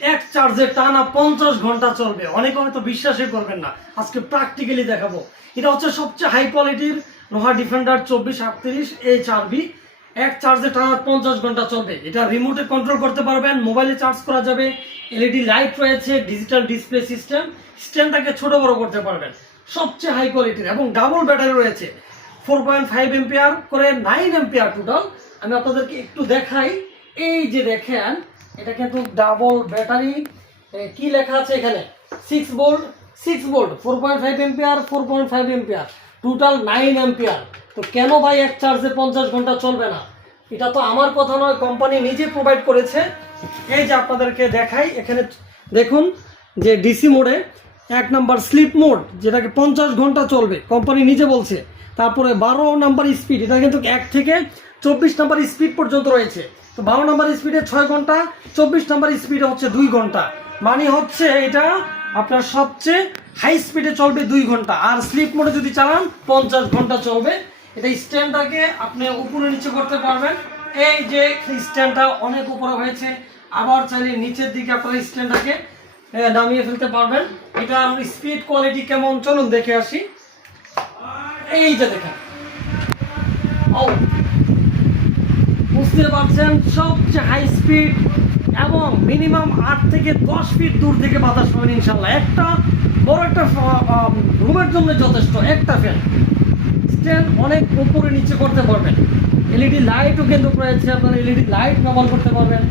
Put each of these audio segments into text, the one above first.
এক চার্জে টানা 50 ঘন্টা চলবে। অনেকে হয়তো বিশ্বাসই করবেন না, আজকে প্র্যাকটিক্যালি দেখাবো। এটা হচ্ছে সবচেয়ে হাই কোয়ালিটির নোহা ডিফেন্ডার 2438 H-RB। এক চার্জে টানা 50 ঘন্টা চলবে। এটা রিমোটে কন্ট্রোল করতে পারবেন, মোবাইলে চার্জ করা যাবে, এলইডি লাইট রয়েছে, ডিজিটাল ডিসপ্লে সিস্টেম, স্ট্যান্ডটাকে ছোট বড় করতে পারবেন। সবচেয়ে হাই কোয়ালিটির এবং ডাবল ব্যাটারি রয়েছে, 4.5 এম্পিয়ার করে 9 এম্পিয়ার টোটাল। আমি আপনাদেরকে একটু দেখাই। এই যে দেখেন, এটা কিন্তু ডাবল ব্যাটারি। কি লেখা আছে এখানে? 6 volt 4.5 ampere 4.5 ampere total 9 ampere. তো কেন ভাই এক চার্জে 50 ঘন্টা চলবে না? এটা তো আমার কথা নয়, কোম্পানি নিজে প্রোভাইড করেছে। এই যে আপনাদেরকে দেখাই, এখানে দেখুন যে ডিসি মোডে 1 নাম্বার স্লিপ মোড, যেটাকে 50 ঘন্টা চলবে, কোম্পানি নিজে বলছে। তারপরে 12 নাম্বার স্পিড, এটা কিন্তু 1 থেকে 24 নাম্বার স্পিড পর্যন্ত রয়েছে। তো 12 নাম্বার স্পিডে 6 ঘন্টা, 24 নাম্বার স্পিডে হচ্ছে 2 ঘন্টা। মানে হচ্ছে এটা আপনার সবচেয়ে হাই স্পিডে চলবে 2 ঘন্টা, আর স্লিপ মোডে যদি চালান 50 ঘন্টা চলবে। এটা স্ট্যান্ডটাকে আপনি উপরে নিচে করতে পারবেন। এই যে স্ট্যান্ডটা অনেক উপরে হয়েছে, আবার চাইলে নিচের দিকে আপনারা স্ট্যান্ডটাকে নামিয়ে ফেলতে পারবেন। এটা স্পিড কোয়ালিটি কেমন চলুন দেখে আসি। এই যে দেখেন, বুঝতে পারছেন সবচেয়ে হাই স্পিড এবং মিনিমাম 8 থেকে 10 ফিট দূর থেকে বাতাস পাবেন ইনশাল্লাহ। একটা বড় একটা রুমের জন্য যথেষ্ট একটা ফ্যান। স্ট্যান্ড অনেক উপরে নিচে করতে পারবেন। এলইডি লাইটও কিন্তু রয়েছে, আপনারা এলইডি লাইট ব্যবহার করতে পারবেন।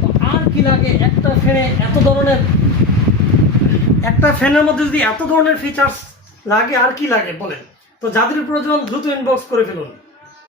তো আর কি লাগে একটা ফ্যানে? একটা ফ্যানের মধ্যে যদি এত ধরনের ফিচার্স লাগে আর কি লাগে বলেন? তো যাদের প্রয়োজন দ্রুত ইনবক্স করে ফেলুন।